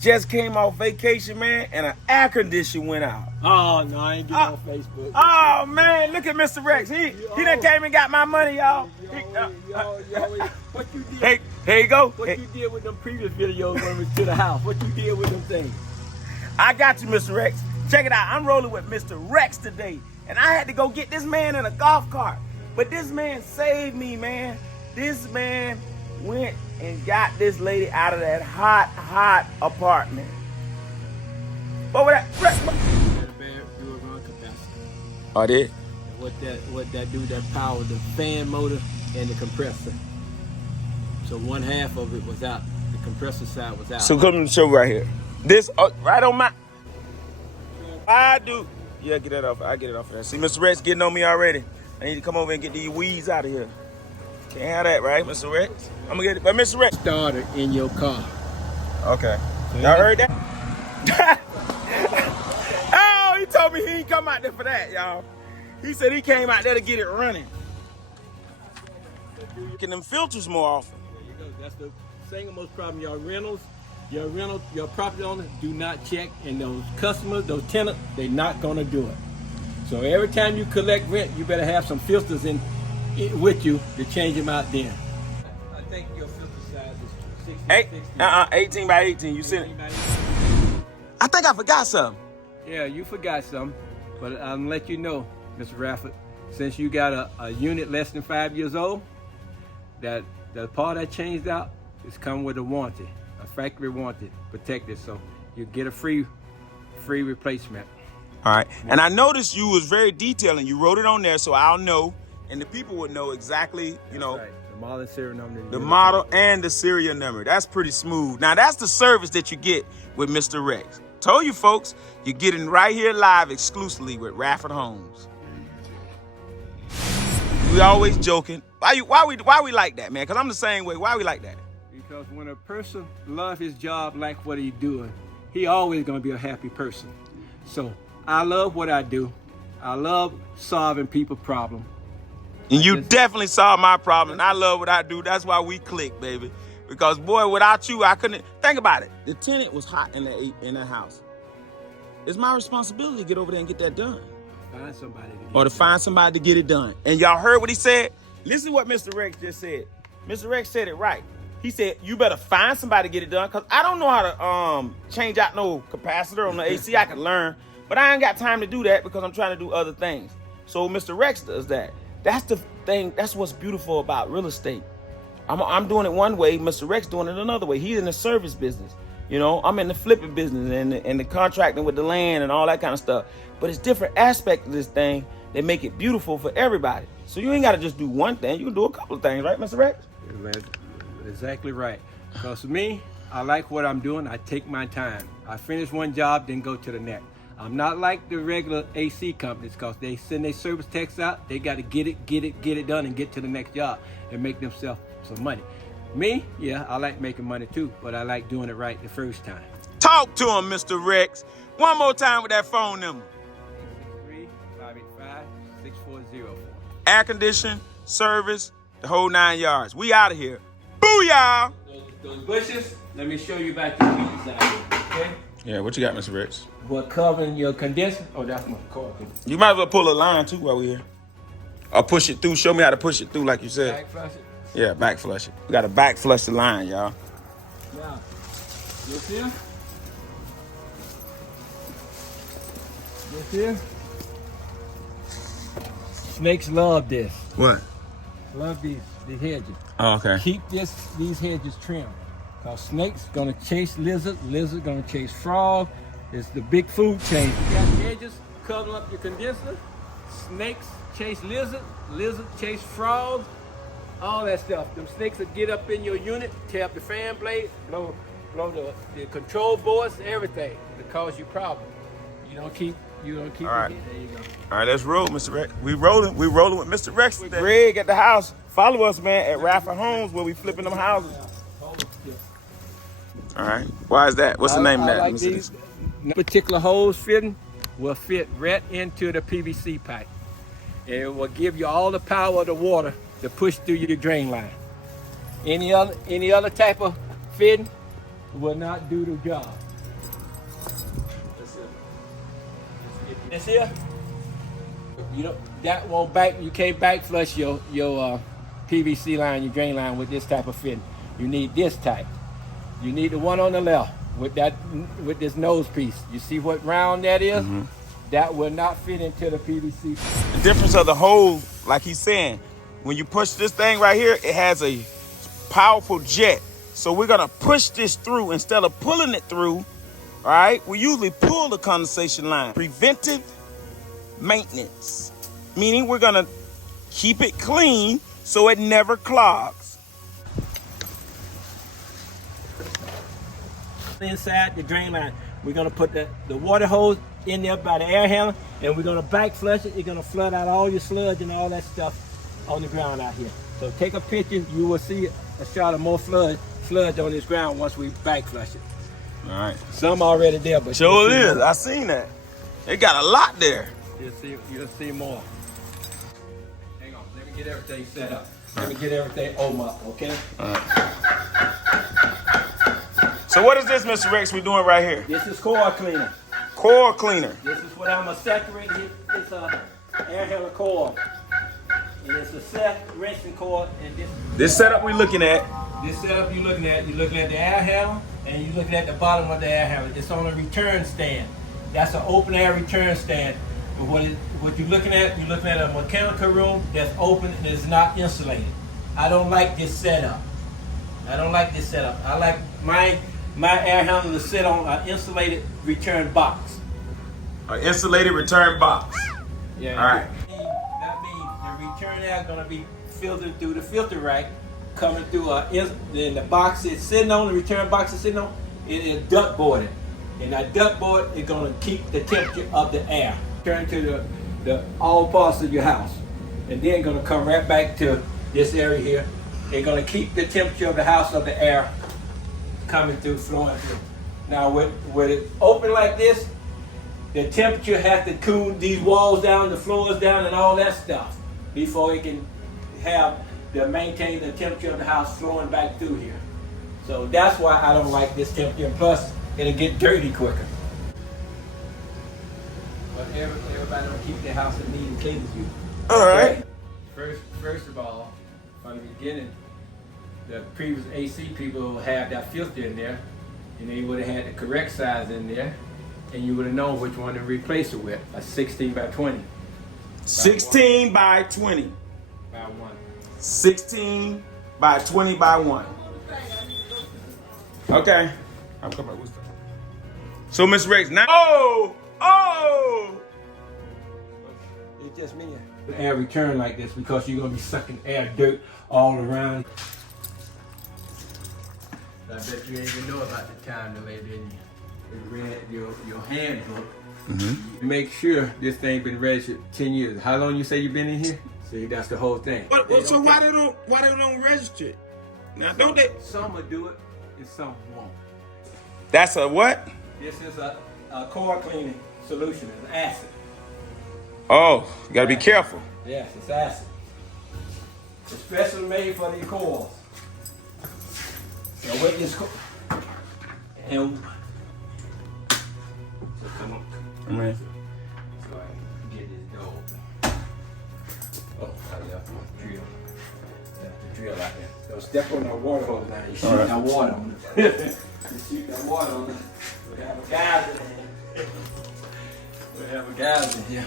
Just came off vacation, man, and an air conditioner went out. Oh, no, I ain't getting on Facebook. Oh, man, look at Mr. Rex. He done came and got my money, y'all. What you did? Hey, here you go. What you did with them previous videos when we was to the house? What you did with them things? I got you, Mr. Rex. Check it out. I'm rolling with Mr. Rex today, and I had to go get this man in a golf cart. But this man saved me, man. This man went and got this lady out of that hot apartment. What was that? Rex, what? Do a run capacitor. Oh, I did? What that do, that power the fan motor and the compressor. So one half of it was out. The compressor side was out. So come to the show right here. This, right on my... I do. Yeah, get that off. I get it off of that. See, Mr. Rex getting on me already. I need to come over and get these weeds out of here. Can't have that, right, Mr. Rex? I'm gonna get it. But Mr. Rex. Starter in your car. Okay. Y'all heard that? Oh, he told me he ain't come out there for that, y'all. He said he came out there to get it running. Getting them filters more often. There you go. That's the single most problem. Your property owners do not check, and those customers, those tenants, they're not gonna do it. So every time you collect rent, you better have some filters in with you to change them out then. I think your filter size is 16. 18 by 18. You seen it? I think I forgot something. Yeah, you forgot something, but I'm gonna let you know, Mr. Radford, since you got a unit less than 5 years old, that the part that changed out is come with a warranty, a factory warranty, protected, so you get a free replacement. All right, and I noticed you was very detailed, and you wrote it on there, so I'll know, and the people would know exactly, you know, right. The model and serial number. The model and the serial number. That's pretty smooth. Now, that's the service that you get with Mr. Rex. Told you folks, you're getting right here live exclusively with Radford Homes. We always joking. Why we like that, man? Because I'm the same way. Why we like that? Because when a person loves his job, like what he's doing, he always gonna be a happy person. So I love what I do. I love solving people's problems. And you definitely solved my problem. And I love what I do. That's why we click, baby. Because boy, without you, I couldn't. Think about it. The tenant was hot in the house. It's my responsibility to get over there and get that done. Find somebody to get or to find somebody to get it done. And y'all heard what he said? Listen to what Mr. Rex just said. Mr. Rex said it right. He said, you better find somebody to get it done, because I don't know how to change out no capacitor on the AC. I can learn, but I ain't got time to do that because I'm trying to do other things. So Mr. Rex does that. That's the thing. That's what's beautiful about real estate. I'm doing it one way. Mr. Rex doing it another way. He's in the service business. You know, I'm in the flipping business and the contracting with the land and all that kind of stuff. But it's different aspects of this thing that make it beautiful for everybody. So you ain't got to just do one thing. You can do a couple of things, right, Mr. Rex? Exactly right. Because me, I like what I'm doing. I take my time. I finish one job, then go to the next. I'm not like the regular AC companies, because they send their service techs out. They got to get it done and get to the next job and make themselves some money. Me, yeah, I like making money too, but I like doing it right the first time. Talk to him, Mr. Rex. One more time with that phone number. 863-585-6404. Air condition, service, the whole 9 yards. We out of here. Booyah! Those bushes, let me show you back to the heat side, okay? Yeah, what you got, Mr. Rex? What covering your condenser? Oh, that's my car. You might as well pull a line too while we're here. Or push it through. Show me how to push it through like you said. Back flush it. Yeah, back flush it. We got to back flush the line, y'all. Now, this here. This here. Snakes love this. What? Love these hedges. Oh, okay. Keep these hedges trimmed. Cause snakes gonna chase lizards gonna chase frogs. It's the big food chain. You got hedges covering up your condenser. Snakes chase lizards chase frogs. All that stuff. Them snakes will get up in your unit, tear up the fan blade, blow the control boards, everything to cause you problems. You don't keep All right. There you go. All right, let's roll, Mr. Rex. We rolling with Mr. Rex today. Greg at the house. Follow us, man, at Radford Homes, where we flipping them houses. All right. Why is that? What's the name of that? Like these particular hose fitting will fit right into the PVC pipe. It will give you all the power of the water to push through your drain line. Any other type of fitting will not do the job. This here, that won't back. You can't back flush your PVC line, your drain line with this type of fitting. You need this type. You need the one on the left with this nose piece. You see what round that is? Mm-hmm. That will not fit into the PVC. The difference of the hole, like he's saying, when you push this thing right here, it has a powerful jet. So we're gonna push this through instead of pulling it through. All right, we usually pull the condensation line. Preventive maintenance, meaning we're gonna keep it clean so it never clogs. Inside the drain line, we're gonna put the water hose in there by the air handler, and we're gonna back flush it. You're gonna flood out all your sludge and all that stuff on the ground out here. So take a picture, you will see a shot of more sludge on this ground once we back flush it. All right. Some already there, but sure it is. I seen that. They got a lot there. You'll see more. Hang on, let me get everything set up. Let me get everything up, okay? All right. So what is this, Mr. Rex, we're doing right here? This is core cleaner. Core cleaner. This is what I'm gonna saturate. It's a air handler core. And it's a set rinsing core. And this setup we're looking at. This setup you're looking at the air handle, and you're looking at the bottom of the air handle. It's on a return stand. That's an open air return stand. But what you're looking at a mechanical room that's open and is not insulated. I don't like this setup. I like my air handle to sit on an insulated return box. An insulated return box. Yeah. All right. That means the return air is going to be filtered through the filter rack, coming through then the box it's sitting on, the return box is sitting on, it is duct boarded. And that duct board is going to keep the temperature of the air. Turn to the all parts of your house. And then going to come right back to this area here. It's going to keep the temperature of the house of the air coming through, flowing through. Now with it open like this, the temperature has to cool these walls down, the floors down, and all that stuff before it can maintain the temperature of the house flowing back through here. So that's why I don't like this temperature. And plus, it'll get dirty quicker. But everybody don't keep their house as neat and clean as you. All right. First of all, from the beginning, the previous AC people will have that filter in there, and they would have had the correct size in there, and you would have known which one to replace it with, a 16 by 20. 16 by 20. By 1. 16 by 20 by 1. Okay. I'm coming up with that. So, Miss Rex, now. Oh! It's just me. Air return like this because you're going to be sucking air, dirt all around. I bet you ain't even know about the time delay, didn't you? You read your handbook. Mm-hmm. Make sure this thing been registered 10 years. How long you say you been in here? See, that's the whole thing. So why they don't register it? Now don't they? Some will do it, and some won't. That's a what? This is a core cleaning solution. It's acid. Oh, you gotta be careful. Yes, it's acid. It's specially made for the cores. So with this and so come on. I'm ready. So I can get this door open. Oh, I left my drill. Left the drill out there. So step on that water hose now. You shoot that water on it. You shoot that water on it. We have a gas in here. We have a gas in here.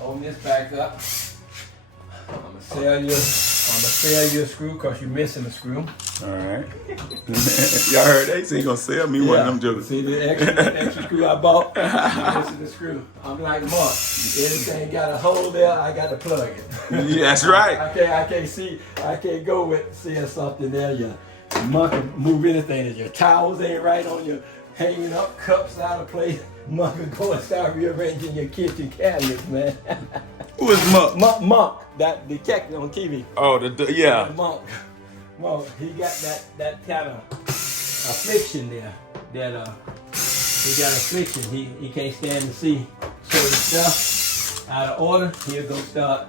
Open this back up. I'm gonna sell you a screw because you're missing a screw. All right. Y'all heard they say he gonna sell me one of them jokers. See the extra screw I bought? I'm missing the screw. I'm like Mark. Anything got a hole there, I got to plug it. Yeah, that's right. I can't go with seeing something there. You Mark can move anything. If your towels ain't right on your hanging up, cups out of place. Monk will go and start rearranging your kitchen cabinets, man. Who is Monk? Monk, that detective on TV. Oh, yeah. Monk, he got that kind of affliction there. He got affliction. He can't stand to see certain stuff out of order. He'll go start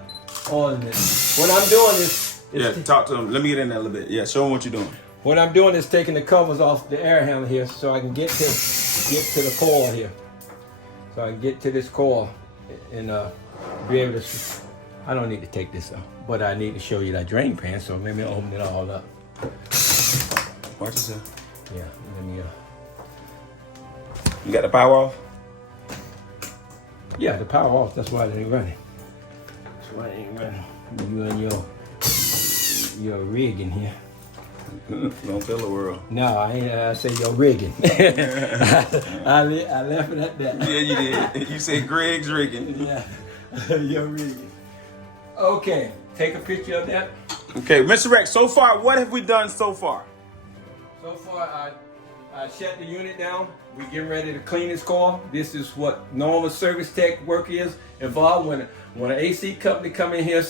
ordering it. What I'm doing is talk to him. Let me get in there a little bit. Yeah, show him what you're doing. What I'm doing is taking the covers off the air handler here so I can get to the coil here. So I can get to this coil and be able to, I don't need to take this out, but I need to show you that drain pan, so let me open it all up. Watch yourself. Yeah, let me, You got the power off? yeah, the power off, that's why it ain't running. That's why it ain't running. You and your rigging here. Don't tell the world. No, I ain't. I say your rigging. I left it at that. Yeah, you did. You said Greg's rigging. Yeah, your rigging. Okay, take a picture of that. Okay, Mr. Rex, so far, what have we done so far? So far, I shut the unit down. We're getting ready to clean this coil. This is what normal service tech work is involved when an AC company come in here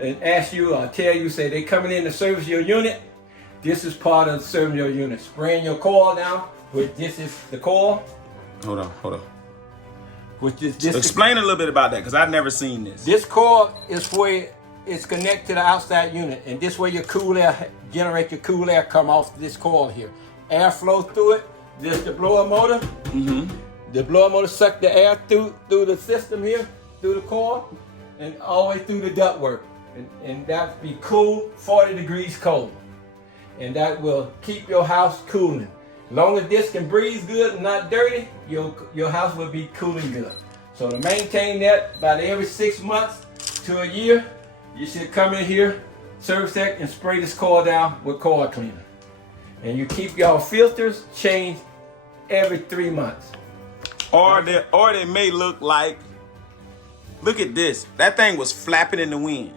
and ask you or tell you, say they coming in to service your unit. This is part of serving your unit. Spraying your coil down, which this is the coil. Hold on. Which is this. Explain a little bit about that, because I've never seen this. This coil is where it's connected to the outside unit, and this way your cool air, generate your cool air come off this coil here. Air flow through it. This is the blower motor. Mm-hmm. The blower motor suck the air through the system here, through the coil, and all the way through the ductwork. And that be cool, 40 degrees cold. And that will keep your house cooling. As long as this can breathe good and not dirty, your house will be cooling good. So to maintain that, about every 6 months to a year, you should come in here, service tech, and spray this coil down with coil cleaner. And you keep your filters changed every 3 months. Or they may look like, look at this. That thing was flapping in the wind.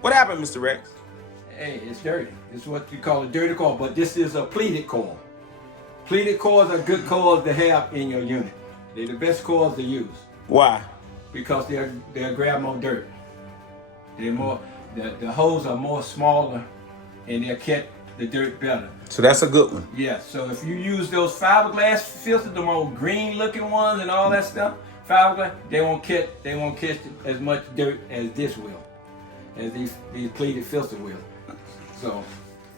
What happened, Mr. Rex? Hey, it's dirty. It's what you call a dirty coil, but this is a pleated coil. Pleated coils are good coils to have in your unit. They're the best coils to use. Why? Because they'll grab more dirt. They're more, the holes are more smaller and they'll catch the dirt better. So that's a good one. Yeah, so if you use those fiberglass filters, the more green looking ones and all that stuff, fiberglass, they won't catch as much dirt as this will, as these pleated filters will. So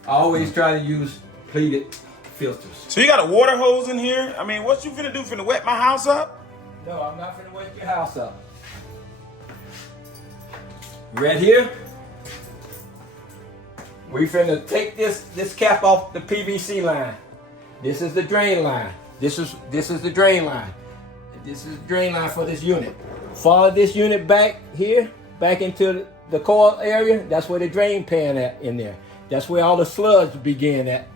I always try to use pleated filters. So you got a water hose in here? I mean, what you finna do? Finna wet my house up? No, I'm not finna wet your house up. Right here, we finna take this cap off the PVC line. This is the drain line. This is the drain line. This is the drain line for this unit. Follow this unit back here, back into the coil area. That's where the drain pan at in there. That's where all the sludge begin at,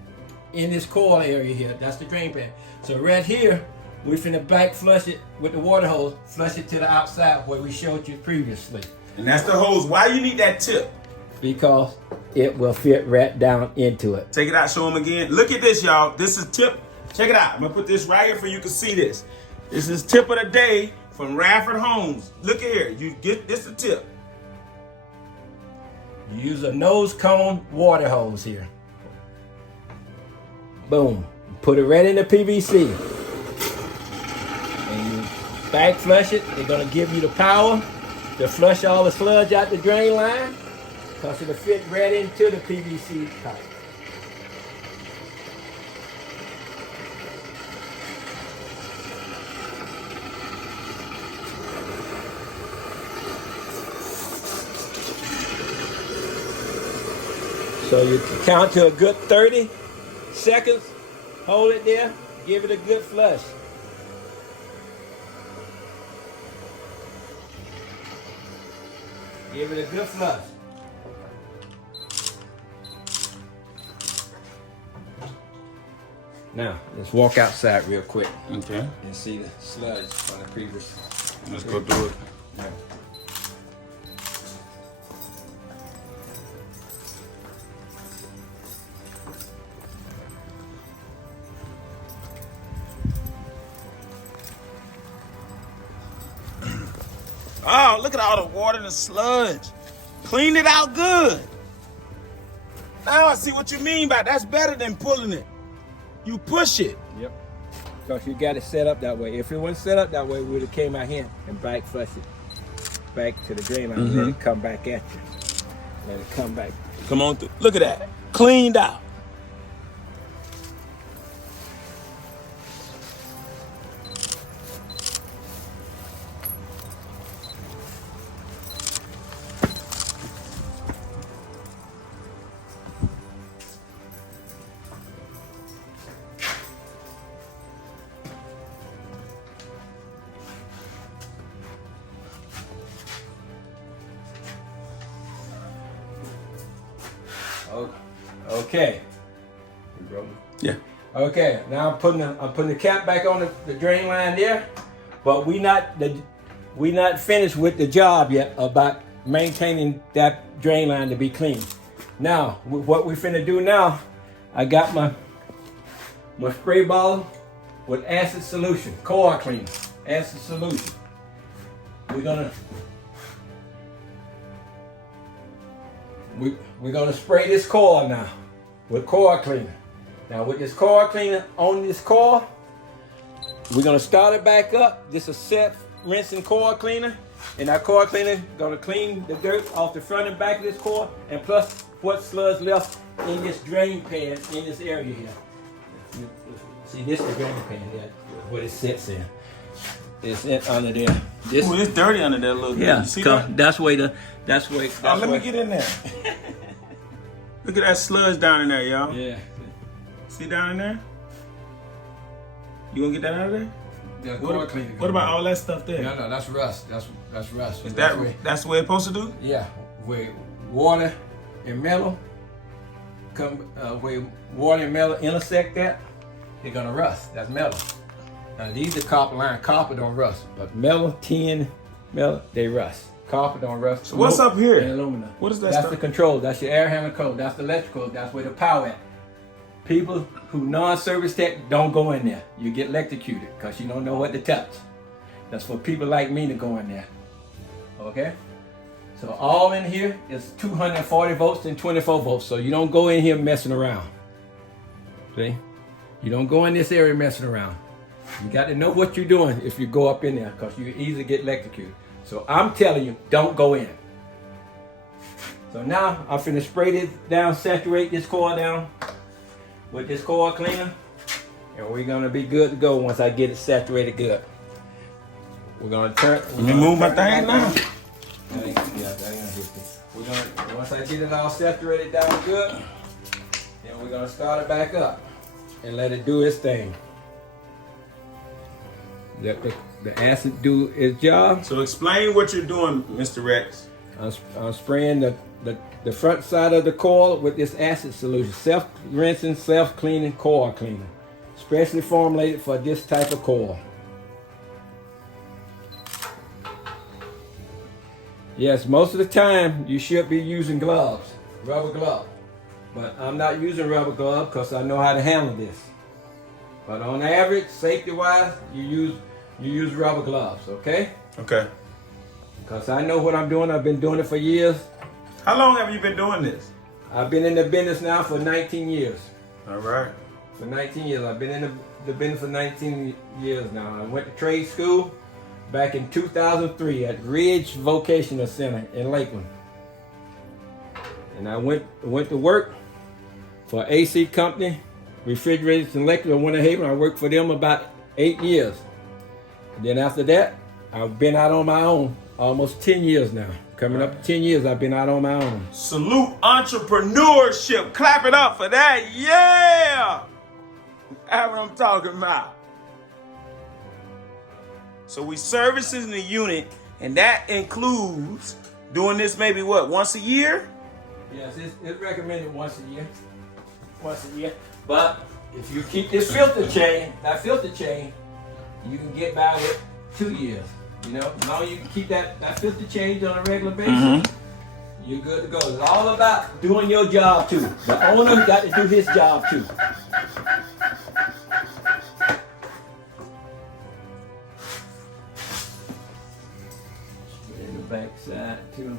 in this coil area here. That's the drain pan. So right here, we finna back flush it with the water hose, flush it to the outside where we showed you previously. And that's the hose. Why you need that tip? Because it will fit right down into it. Take it out, show them again. Look at this, y'all. This is tip. Check it out. I'm gonna put this right here for you can see this. This is tip of the day from Radford Homes. Look at here. You get this a tip. You use a nose cone water hose here. Boom. Put it right in the PVC. And you back flush it. They're gonna give you the power to flush all the sludge out the drain line, because it'll fit right into the PVC pipe. So you count to a good 30 seconds, hold it there, give it a good flush. Give it a good flush. Now, let's walk outside real quick. Okay. And see the sludge from the previous. Let's go do it. Yeah. Oh, look at all the water and the sludge. Clean it out good. Now I see what you mean by that's better than pulling it. You push it. Yep. Because you got it set up that way. If it wasn't set up that way, we would have came out here and back flush it back to the drain line and let it come back at you. Let it come back. Come on through. Look at that. Cleaned out. Okay. Yeah. Okay, now I'm putting the cap back on the drain line there, but we not finished with the job yet about maintaining that drain line to be clean. Now, what we finna do now, I got my spray bottle with acid solution, core cleaner, acid solution. We're gonna spray this core now with core cleaner. Now with this core cleaner on this core, we're gonna start it back up. This is self-rinsing core cleaner, and that core cleaner gonna clean the dirt off the front and back of this core, and plus what sludge left in this drain pan in this area here. See, this is the drain pan here, what it sits in. It's in under there. Ooh, it's dirty under there a little bit. Yeah, You see that? that's way. Let me get in there. Look at that sludge down in there, y'all. Yeah. See down in there? You gonna get that out of there? What about all that stuff there? No, that's rust. That's rust. Is that's the way it's supposed to do? Yeah, where water and metal where water and metal intersect that, they're gonna rust. That's metal. Now these are copper line. Copper don't rust, but metal, tin, metal, they rust. Copper don't rust. So what's up here? And aluminum. What is that That's stuff? the control. That's your air handling code. That's the electrical. That's where the power at. People who non-service tech don't go in there. You get electrocuted because you don't know what to touch. That's for people like me to go in there. Okay? So all in here is 240 volts and 24 volts. So you don't go in here messing around. See? You don't go in this area messing around. You got to know what you're doing if you go up in there because you easily get electrocuted. So I'm telling you, don't go in. So now I'm finna spray this down, saturate this core down with this core cleaner, and we're gonna be good to go once I get it saturated good. We're gonna turn. Let me move my thing now. We're gonna once I get it all saturated down good, then we're gonna start it back up and let it do its thing. Let the acid do its job. So explain what you're doing, Mr. Rex. I'm spraying the front side of the coil with this acid solution, self-rinsing, self-cleaning coil cleaner, specially formulated for this type of coil. Yes, most of the time you should be using gloves, rubber gloves, but I'm not using rubber gloves because I know how to handle this. But on average, safety-wise, you use rubber gloves, okay? Okay. Because I know what I'm doing. I've been doing it for years. How long have you been doing this? I've been in the business now for 19 years. All right. For 19 years. I've been in the business for 19 years now. I went to trade school back in 2003 at Ridge Vocational Center in Lakeland. And I went to work for an AC company, Refrigerators and Electric in Winter Haven. I worked for them about 8 years. And then after that, I've been out on my own almost 10 years now. Coming up to 10 years, I've been out on my own. Salute entrepreneurship. Clap it up for that. Yeah! That's what I'm talking about. So we servicing the unit, and that includes doing this maybe what, once a year? Yes, it's recommended once a year. Once a year. But if you keep this filter chain, you can get by with 2 years. You know, as long as you can keep that filter change on a regular basis, you're good to go. It's all about doing your job too. The owner got to do his job too. Spray the back side too.